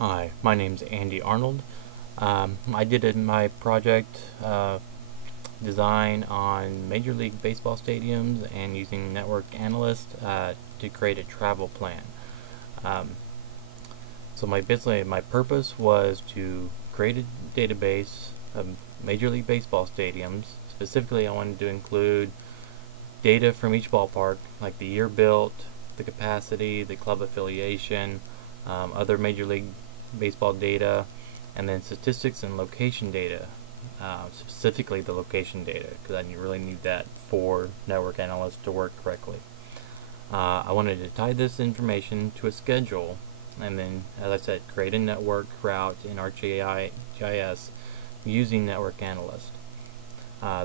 Hi, my name's Andy Arnold. I did my project design on Major League Baseball stadiums and using Network Analyst to create a travel plan. Um, so basically my purpose was to create a database of Major League Baseball stadiums. Specifically, I wanted to include data from each ballpark, like the year built, the capacity, the club affiliation, other Major League Baseball data, and then statistics and location data, specifically the location data, because I really need that for Network Analyst to work correctly. I wanted to tie this information to a schedule, and then, as I said, create a network route in ArcGIS using Network Analyst.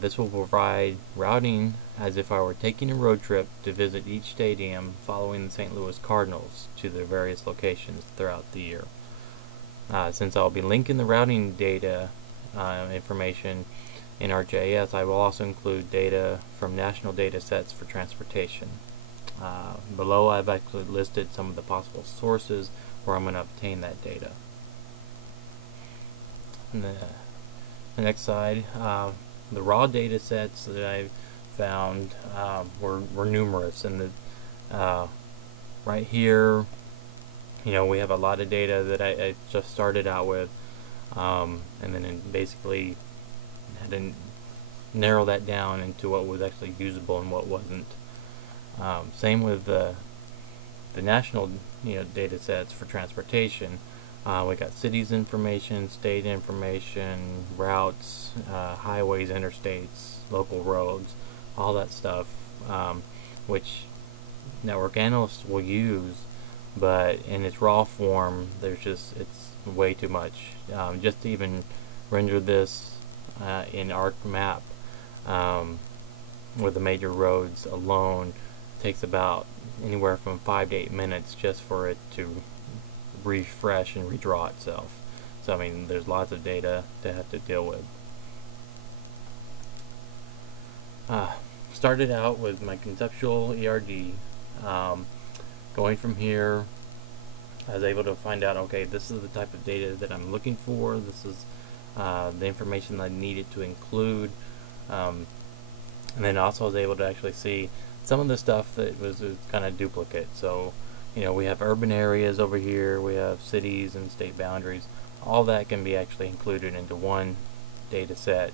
This will provide routing as if I were taking a road trip to visit each stadium following the St. Louis Cardinals to their various locations throughout the year. Since I'll be linking the routing data information in ArcGIS, I will also include data from national data sets for transportation. Below, I've actually listed some of the possible sources where I'm going to obtain that data. And the next slide, the raw data sets that I found were numerous, and right here, we have a lot of data that I just started out with, and then basically had to narrow that down into what was actually usable and what wasn't. Same with the national data sets for transportation. We got cities information, state information, routes, highways, interstates, local roads, all that stuff, which Network Analysts will use, but in its raw form, it's way too much. Just to even render this in ArcMap with the major roads alone takes about anywhere from 5 to 8 minutes just for it to refresh and redraw itself. So there's lots of data to have to deal with. Started out with my conceptual ERD. Going from here, I was able to find out, okay, this is the type of data that I'm looking for. This is the information that I needed to include. And then also I was able to actually see some of the stuff that was kind of duplicate. So, we have urban areas over here, we have cities and state boundaries. All that can be actually included into one data set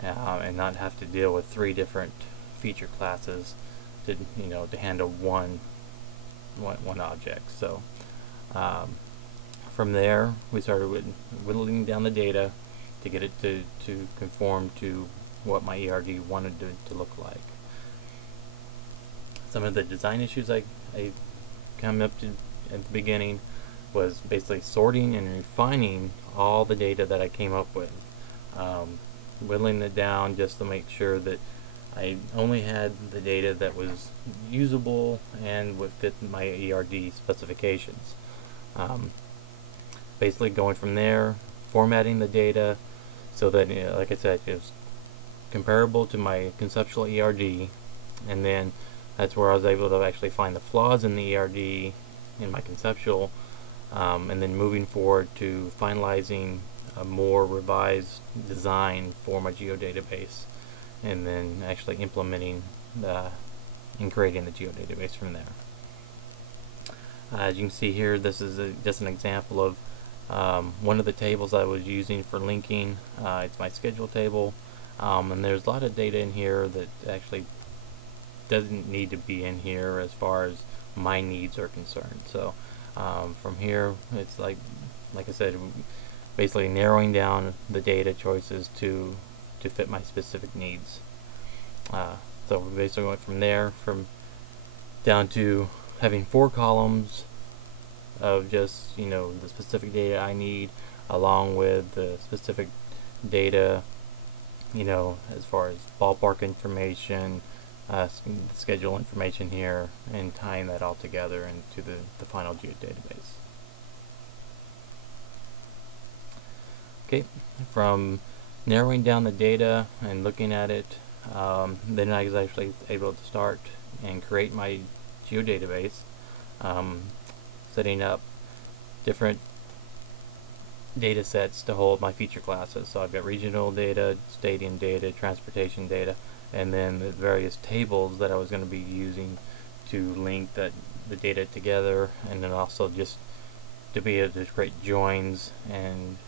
and not have to deal with 3 different feature classes to handle one object. So from there, we started whittling down the data to get it to conform to what my ERD wanted to look like. Some of the design issues I come up to at the beginning was basically sorting and refining all the data that I came up with, whittling it down just to make sure that I only had the data that was usable and would fit my ERD specifications. Basically going from there, formatting the data so that, like I said, it was comparable to my conceptual ERD, and then that's where I was able to actually find the flaws in the ERD in my conceptual, and then moving forward to finalizing a more revised design for my geodatabase, and then actually implementing and creating the geodatabase from there. As you can see here, this is just an example of one of the tables I was using for linking. It's my schedule table, and there's a lot of data in here that actually doesn't need to be in here as far as my needs are concerned. So from here, it's like I said, basically narrowing down the data choices to fit my specific needs. So we basically went from there down to having 4 columns of just the specific data I need, along with the specific data as far as ballpark information, schedule information here, and tying that all together into the final geodatabase. Okay, from narrowing down the data and looking at it, then I was actually able to start and create my geodatabase, setting up different data sets to hold my feature classes. So I've got regional data, stadium data, transportation data, and then the various tables that I was going to be using to link the data together, and then also just to be able to create joins and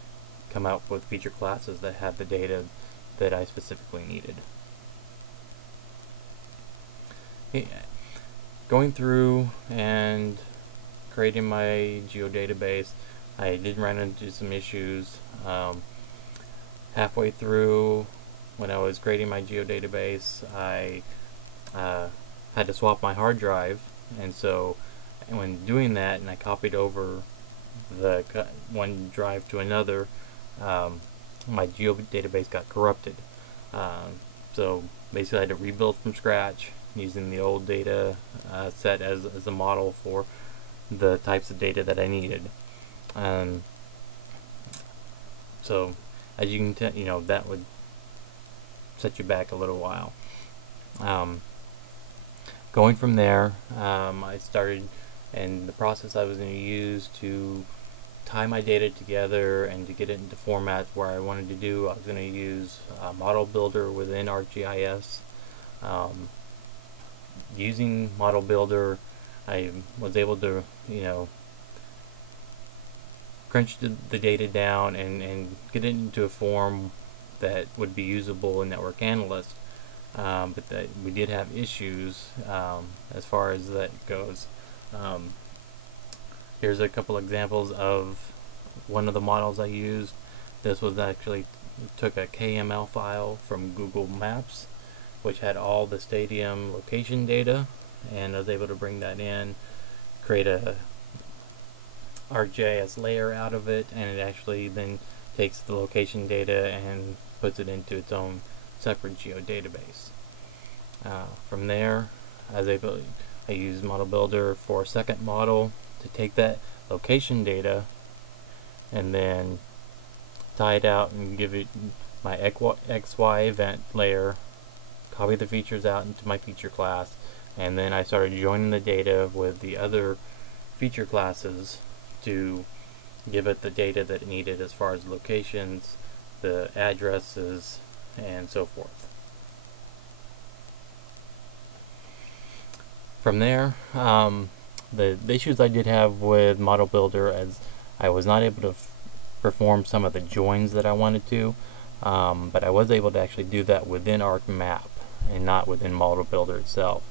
come out with feature classes that have the data that I specifically needed. Going through and creating my geodatabase, I did run into some issues. Halfway through, when I was creating my geodatabase, I had to swap my hard drive, and so when doing that, and I copied over the one drive to another, my geodatabase got corrupted. So basically, I had to rebuild from scratch using the old data set as a model for the types of data that I needed. So as you can tell, that would set you back a little while. Going from there, I started, and the process I was going to use to tie my data together and to get it into formats where I wanted to do, I was going to use Model Builder within ArcGIS. Using Model Builder, I was able to, crunch the data down and get it into a form that would be usable in Network Analyst. But that we did have issues as far as that goes. Here's a couple examples of one of the models I used. This was actually took a KML file from Google Maps, which had all the stadium location data, and I was able to bring that in, create a ArcGIS layer out of it, and it actually then takes the location data and puts it into its own separate geodatabase. From there, I used Model Builder for a second model to take that location data and then tie it out and give it my XY event layer, copy the features out into my feature class, and then I started joining the data with the other feature classes to give it the data that it needed as far as locations, the addresses, and so forth. From there, the issues I did have with Model Builder, as I was not able to perform some of the joins that I wanted to, but I was able to actually do that within ArcMap and not within Model Builder itself.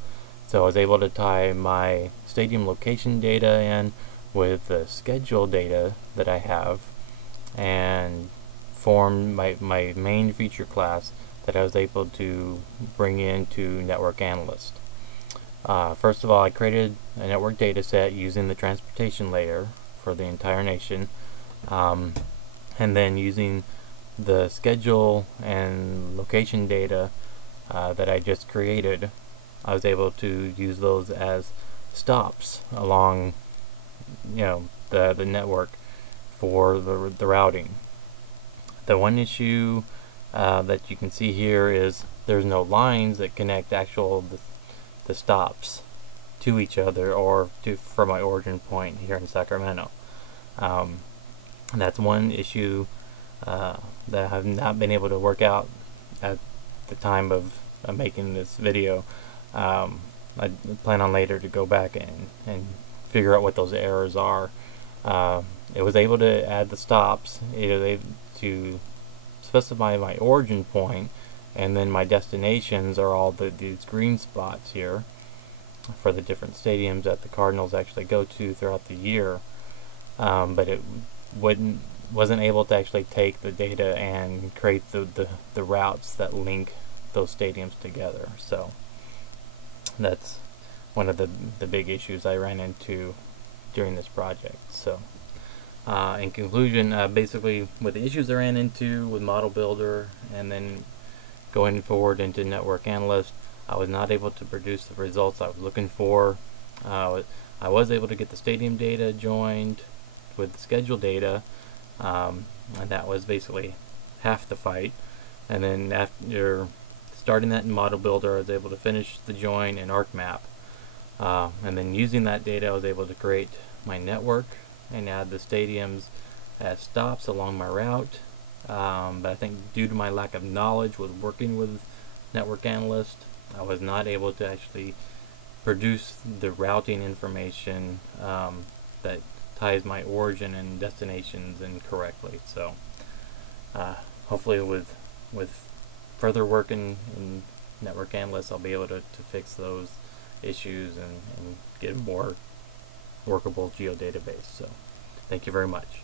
So I was able to tie my stadium location data in with the schedule data that I have and form my main feature class that I was able to bring into Network Analyst. First of all, I created a network data set using the transportation layer for the entire nation, and then using the schedule and location data that I just created, I was able to use those as stops along the network for the routing. The one issue that you can see here is there's no lines that connect the stops to each other or from my origin point here in Sacramento. That's one issue that I have not been able to work out at the time of making this video. I plan on later to go back and figure out what those errors are. It was able to add the stops, to specify my origin point, and then my destinations are all these green spots here for the different stadiums that the Cardinals actually go to throughout the year. But it wasn't able to actually take the data and create the routes that link those stadiums together. So that's one of the big issues I ran into during this project. So in conclusion, basically with the issues I ran into with Model Builder and then going forward into Network Analyst, I was not able to produce the results I was looking for. I was able to get the stadium data joined with the schedule data, and that was basically half the fight. And then after starting that in Model Builder, I was able to finish the join in ArcMap. And then using that data, I was able to create my network and add the stadiums as stops along my route. But I think due to my lack of knowledge with working with network analyst, I was not able to actually produce the routing information that ties my origin and destinations in correctly. So hopefully with further work in network analyst, I'll be able to fix those issues and get a more workable geodatabase. So thank you very much.